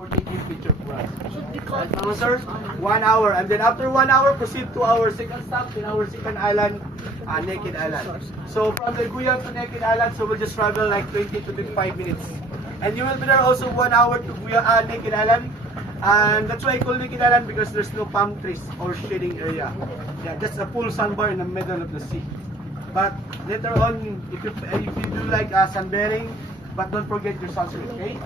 for taking picture for us. Right, Mama Sir? 1 hour. And then after 1 hour, proceed to our second stop in our second island, Naked Island. So from the Guyam to Naked Island, so we'll just travel like 20 to 25 minutes. And you will be there also 1 hour to Naked Island. And that's why I call Naked Island because there's no palm trees or shading area. Yeah, just a full sandbar in the middle of the sea. But later on, if you do like sunbathing, but don't forget your sunscreen, okay?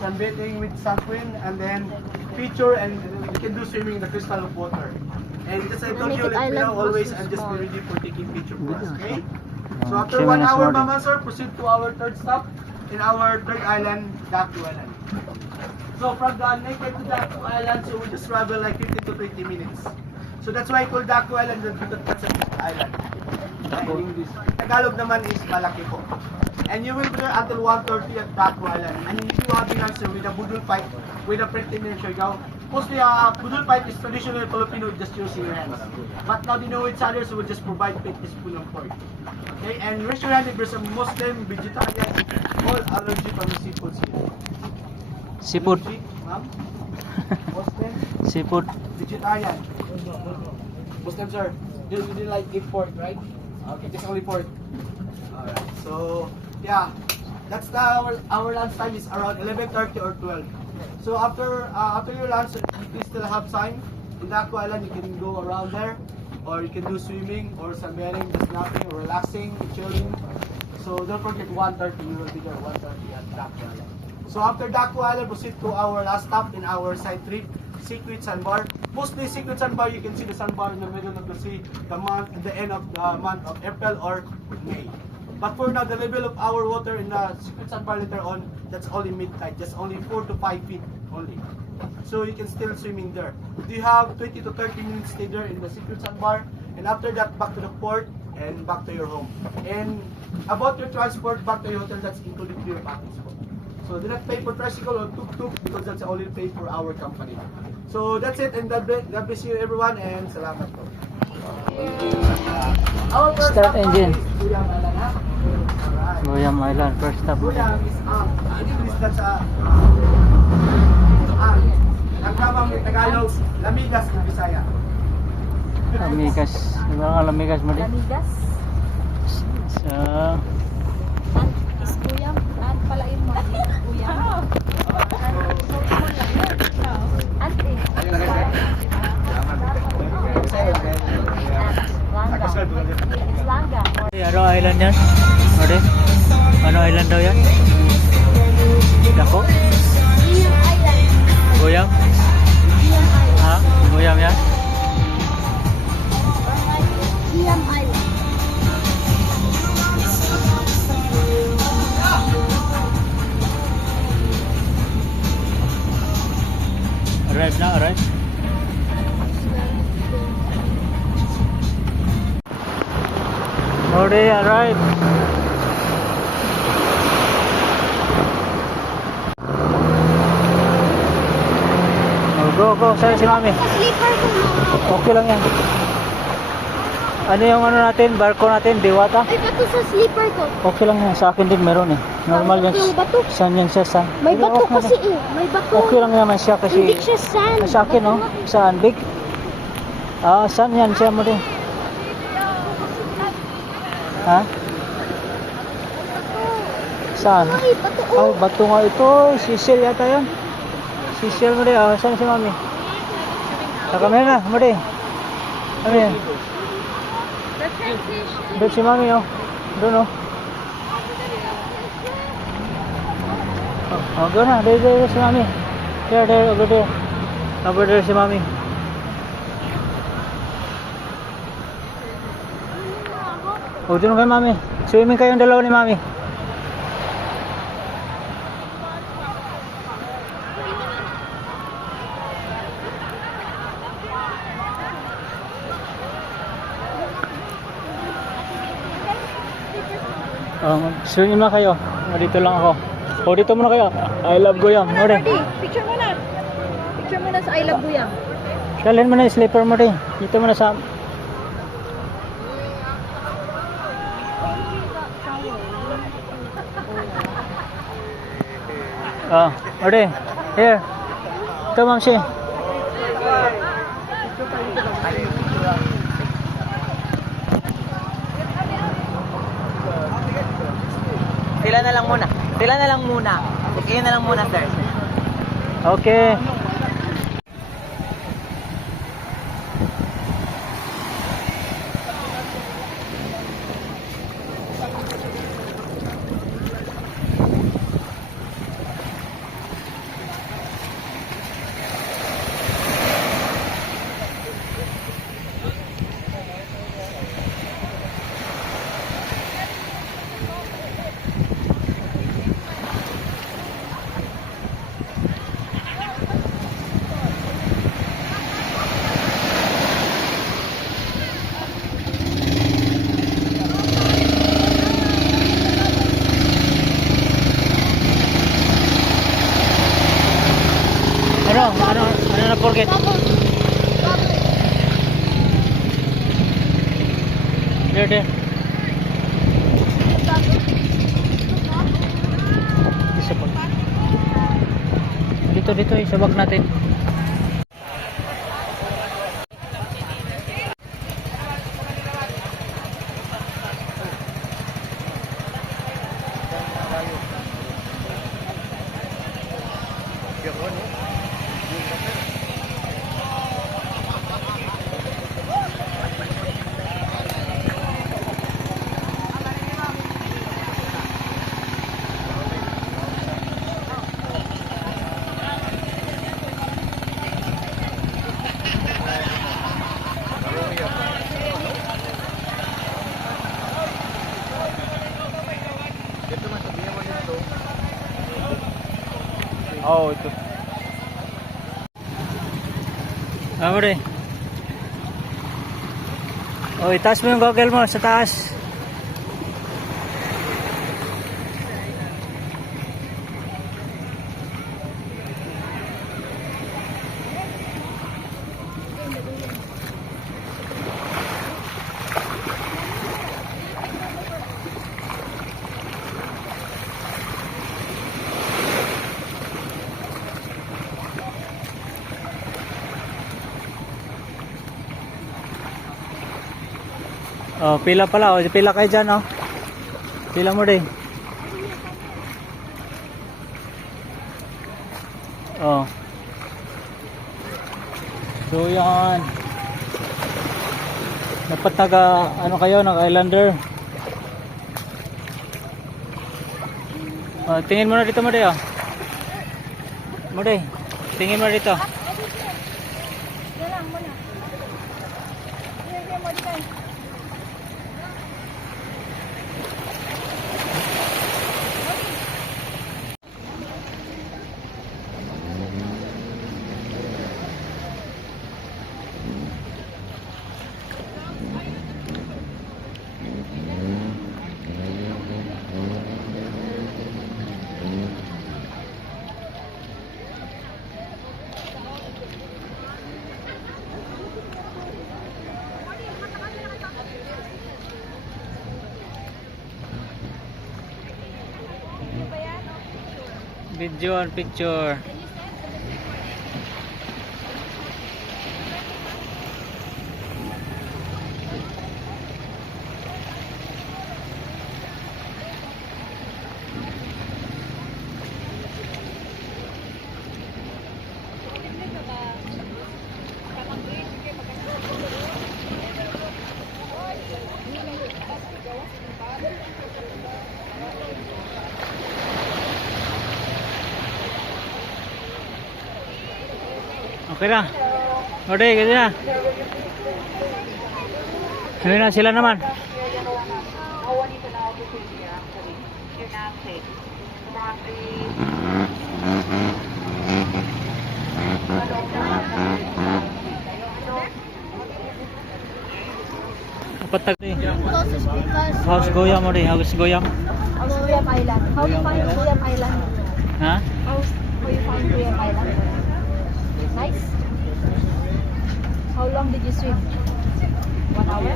Sunbathing with sunscreen, and then picture, and you can do swimming in the crystal of water. And just I told you, let me know always, and just be ready for taking picture for us, okay? So after 1 hour, Mama Sir, proceed to our third stop in our third island, Daku Island. So from the Naked to Daku Island, so we just travel like 15 to 20 minutes. So that's why I call Daku Island because that's a big island. English. Tagalog naman is malaki po. And you will be there until 1:30 at Daku Island. And if you have an answer with a budul pipe, with a pretty in Siargao, mostly budul pipe is traditional Filipino, just using your hands. But now they know each other, so we'll just provide spoon of pork. Okay, and raise your hand if there's a Muslim, vegetarian, all allergic on the seafood here. Seafood. Ma'am? Muslim? Seafood. Vegetarian. Muslim, sir. You didn't like eat pork, right? Okay, just only pork. Alright, so yeah, that's our lunch time is around 11:30 or 12. So after your lunch, if you still have time in Daku Island, you can go around there, or you can do swimming or sunbathing, just nothing, or relaxing, chilling. So don't forget 1:30, you will be there 1:30 at Daku Island. So after Daku Island, proceed to our last stop in our side trip, Secret Sandbar. Mostly Secret Sandbar, you can see the sandbar in the middle of the sea, at the end of the month of April or May. But for now, the level of our water in the Secret Sandbar later on, that's only mid-tide, just only 4 to 5 feet only. So you can still swim in there. You have 20 to 30 minutes stay there in the Secret Sandbar, and after that, back to the port and back to your home. And about your transport back to your hotel, that's included to your package. So do not pay for tricycle or tuk-tuk because that's only paid for our company. So that's it, and God bless you everyone, and salamat po. Our first Start stop engine. is Guyam Island, ha? Alright. Guyam Island, first stop. Guyam is in English that's ang tamang Tagalog, Lamigas ng Bisaya. Lamigas. Di ba nga lamigas mo din? Lamigas. Sa... Is kuyam. Pala yun mo. Kuyam. Ante. Islanga. Ano island yan? Ode? Ano island daw yan? Dako? Guyam? Ha? Guyam yan? Guyam Island. Arrive na, arrive. Ode, arrive. Oh, go. Saan si Mami? Sleeper ko na. Okay lang yan. Ano yung ano natin, barko natin, Diwata? Ay, bato sa sleeper ko. Okay lang yan, sa akin din meron eh. Normal yan. Yung bato. Saan yan siya, saan? May Hindi, bato okay na kasi lang. eh. May bato. Okay lang naman siya kasi... Hindi siya sand. Sa akin, no? Saan? Big? Saan yan siya mo din? Ha? Saan? Ay, bato. Oh, bato nga ito. Sisil yata yan. Sisil mo din. Saan si Mami? Sa kamera na, mo din. Ano yan? Doon si Mami, oh. Doon, oh. Go na. There si Mami. There, over there. Over there si Mami. Doon kayo, Mami. Swimming kayong dalawa ni Mami. Swimming na kayo. Dito lang ako. Dito muna kayo. I love Guyam. Picture mo na. Picture mo na sa I Love Guyam. Shalin mo na yung slipper mo din. Dito mo na sa... Ode, here. Ito, Ma'am Shi. Sila na lang muna. Sila na lang muna. Sige na lang muna, sir. Okay. Ano na forget? There. Isa pa. Dito, isabag natin. Oh, ito. Amore. Oh, itaas mo yung goggle mo sa taas. Oh, pila pala. Oh, pila kayo dyan, oh. Pila mo din. Oh. So, yan. Dapat ano kayo, nag-islander. Oh, tingin mo na dito, Mode, oh. Mode, tingin mo na dito. Yan lang muna. Yan mo dito. Video and picture. Okay na. Mode, ganyan na. Ganyan na sila naman. Dapat tagli. House Goyam, Mode. House Goyam. Goyam Island. How you find Goyam Island? Ha? How you find Goyam Island? Nice. How long did you swim? 1 hour?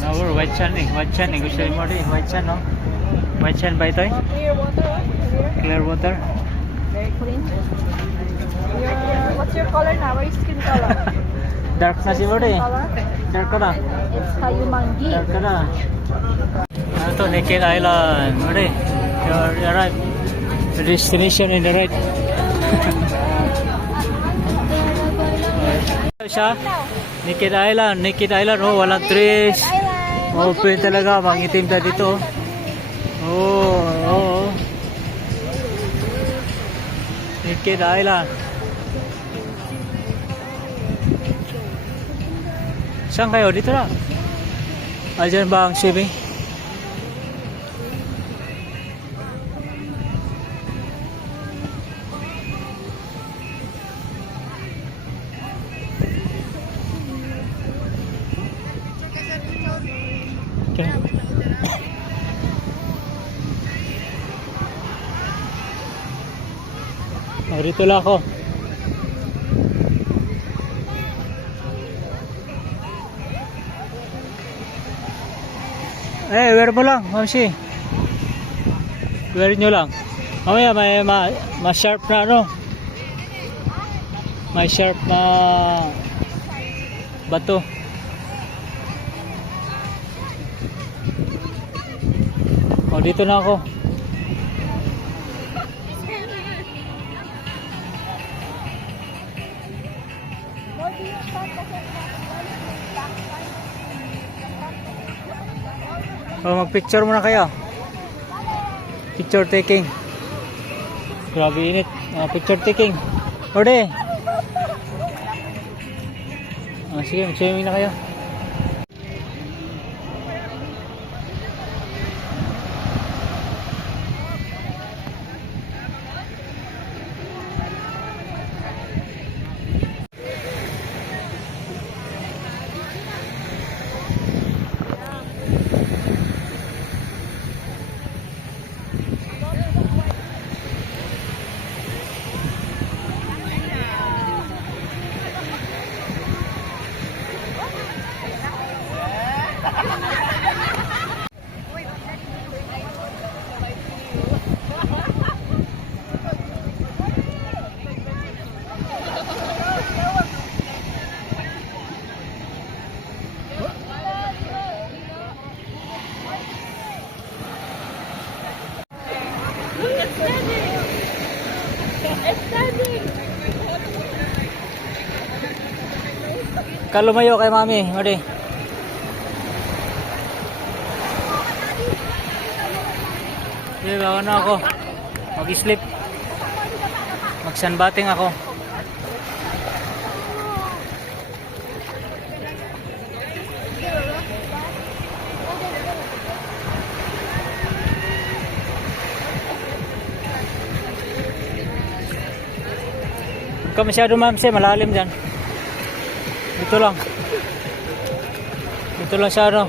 Our white sand eh. White sand eh. Gusto mo rin. White sand, no? White sand ba ito eh? Clear water. Clear. Clear water. Very clean. your color now? Where is skin color? Dark na si Mode. Skin color? Dark ka na. It's Kayumangi. Dark ka na. Ano to? Naked Island. Mode. You're right. The destination in the right. Siya. Naked Island. Naked Island. Oh, walang trees. Open talaga. Mangitim na dito. Oh, oh. Naked Island. Saan kayo? Dito na. Ayan ba ang swimming? Okay. Oh, dito lang ako. Wear mo lang, Mamsi. Wear nyo lang. Mamaya may ma-sharp na ano. May sharp na bato. O, dito na ako. O, mag-picture muna kayo. Picture taking. Grabe init. Picture taking. Orde. Sige, mag-swimming na kayo. Kalumayo kay Mami, Orde. Sige, bago na ako. Mag-sleep. Mag-sunbathing ako. Huwag ka masyado, Mamsi, malalim dyan. Dito lang. Dito lang siya, ano.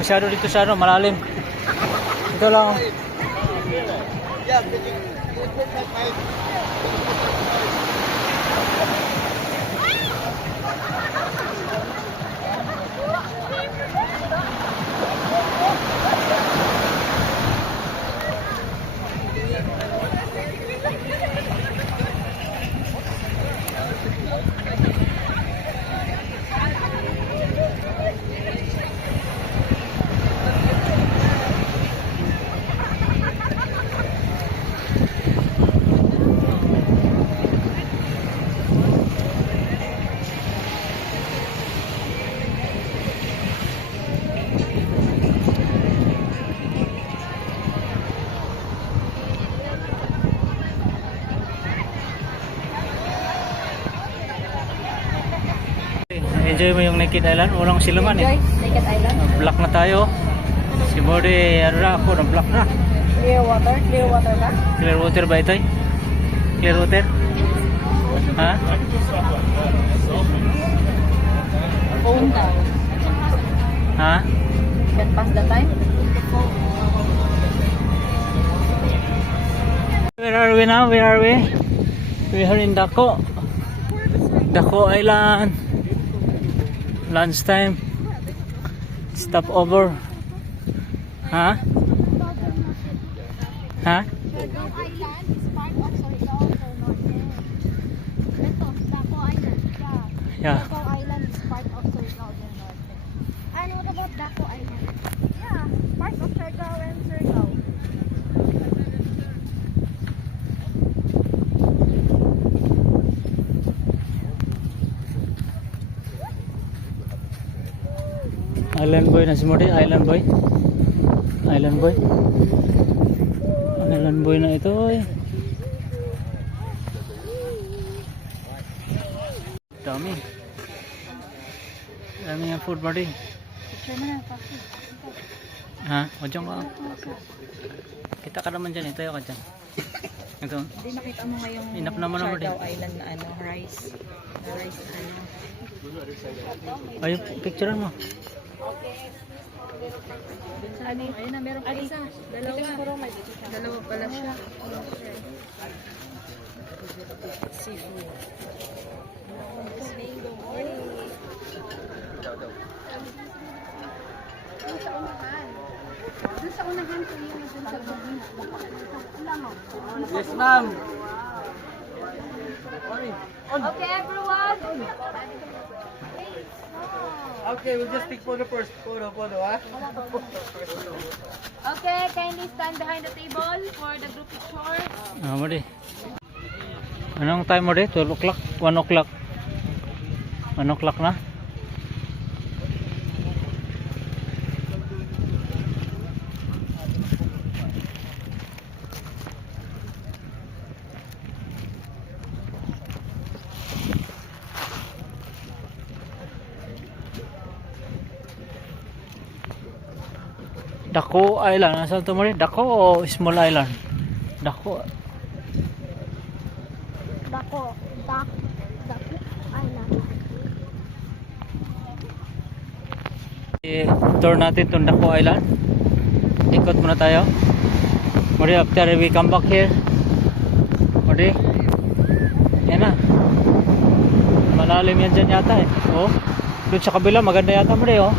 Masyado dito siya, ano, malalim. Dito lang. Enjoy mo yung Naked Island. Walang siluman eh. Naked Island. Black na tayo. Si Morde, ano na ako, na-black na. Clear water. Clear water ba? Clear water ba ito? Clear water? Ha? Phone daw. Ha? Can pass the time? Where are we now? Where are we? We are in Daco. Daco Island. Lunchtime. Stop over. Ha? Ha? Surigao Island is part of Surigao del Norte. Ito, Daco Island. Yeah. Surigao Island is part of Surigao del Norte. And what about Daco Island? Yeah, part of Surigao and Surigao. Island boy na si Modi, island boy. Island boy. Island boy na ito. Oy. Dami. Dami yung food Modi. Picture mo na, Papi. Ha? O dyan ka. Kita ka naman dyan. Ito yung ka dyan. Ito. Hindi makita mo ngayong Inap naman naman Surigao Island na ano, rice. Na rice ano. Ayun, picturean mo. Ano yun? Ayun na, meron pa isa. Dalawa. Dalawa pala siya. Seafood. Doon sa unahan ko yun, doon sa bugin. Yes, ma'am. Okay, everyone. Okay, we'll just take photo first. Photo, ha? Okay, kindly stand behind the table for the group picture. Ah, Modi. Anong time Modi? 12 o'clock? 1 o'clock? 1 o'clock na? Daco Island. Nasaan ito Modi? Daco o small island? Daco. Daco Island. Tour natin itong Daco Island. Ikot muna tayo. Modi, after we come back here. Modi. Yan na. Malalim yan dyan yata eh. Oh. Doon sa kabila maganda yata Modi oh.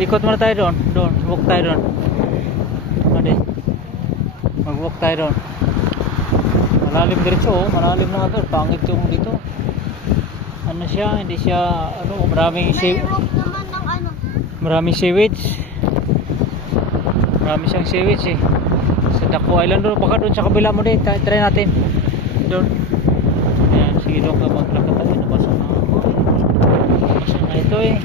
Ikot muna tayo doon. Doon. Walk tayo doon. Modi. Mag-walk tayo doon. Malalim diretso oh. Malalim na ito. Pangit yung dito. Ano siya? Hindi siya ano, maraming Rope naman ng ano. maraming sewage. Marami siyang sewage eh. Sa Daco Island doon. Baka doon sa kabila mo din. Try natin. Doon. Ayan. Sige doon ka maglakad tayo. Nabasa na ako. Nabasa na ito eh.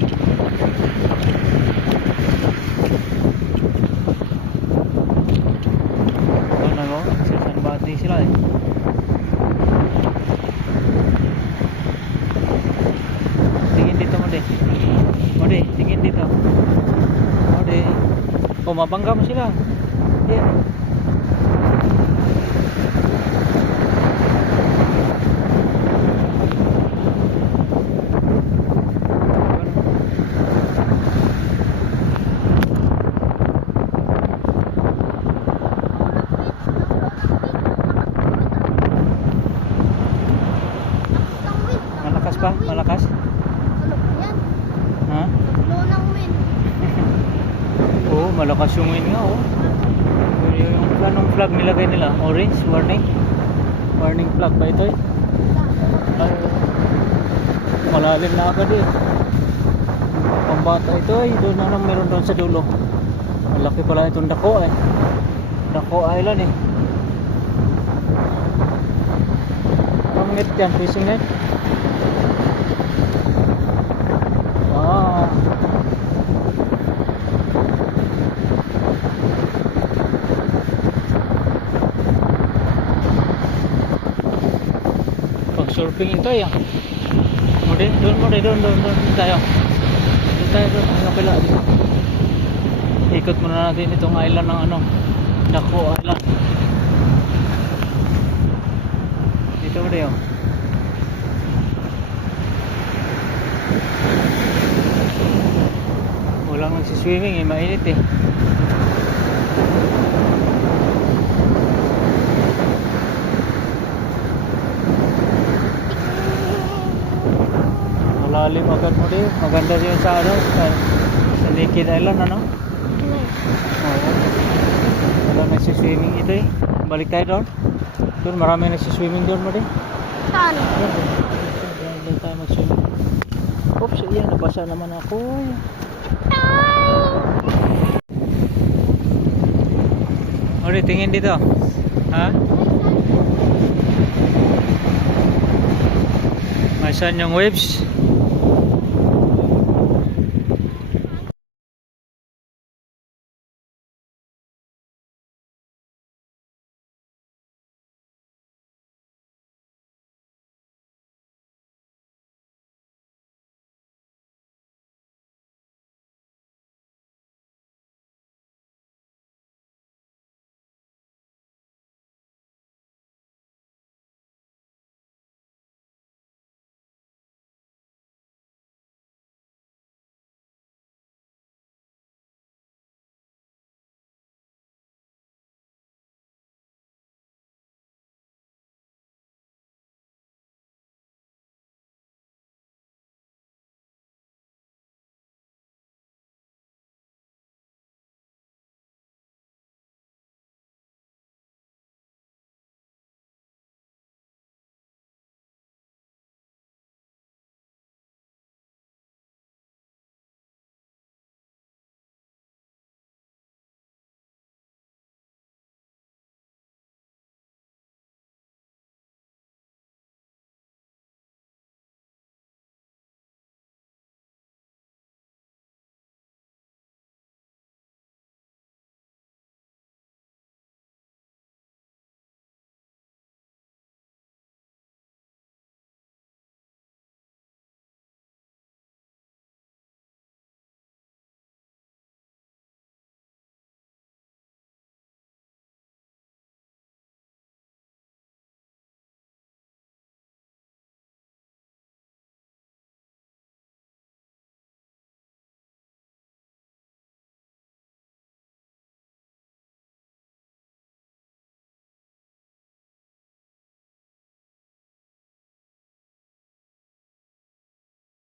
Ano mo? Sasanbati sila eh. Tingin dito mo din. Modi, tingin dito. Modi. Oh, mabangga mo sila. Yeah. Malakas pa? Malakas? Ano po yan? Ha? Low ng wind. Oo, malakas yung wind nga oh. Yung anong flag nilagay nila? Orange, warning. Warning flag ba ito eh? Ay, malalim na agad eh. Pambata ito eh. Doon na lang meron doon sa dulo. Malaki pala itong Daco eh. Daco Island eh. Anong net yan? Fishing net? Ah. Pag surfing ito ya. Doon tayo. Doon tayo doon. Ano pala dito? Ikot muna natin itong island ng ano. Daco Island. Dito mo tayo. Walang nagsiswimming eh, mainit eh. Malalim agad mo din. Maganda din sa ano, sa Naked Island ano. Oo. Wala nagsiswimming ito eh. Balik tayo doon. Doon marami nagsiswimming doon mo din. Saan? Doon tayo mag-swimming. Oops, yan. Nabasa naman ako. Ori, tingin dito. Ha? Masan yung waves?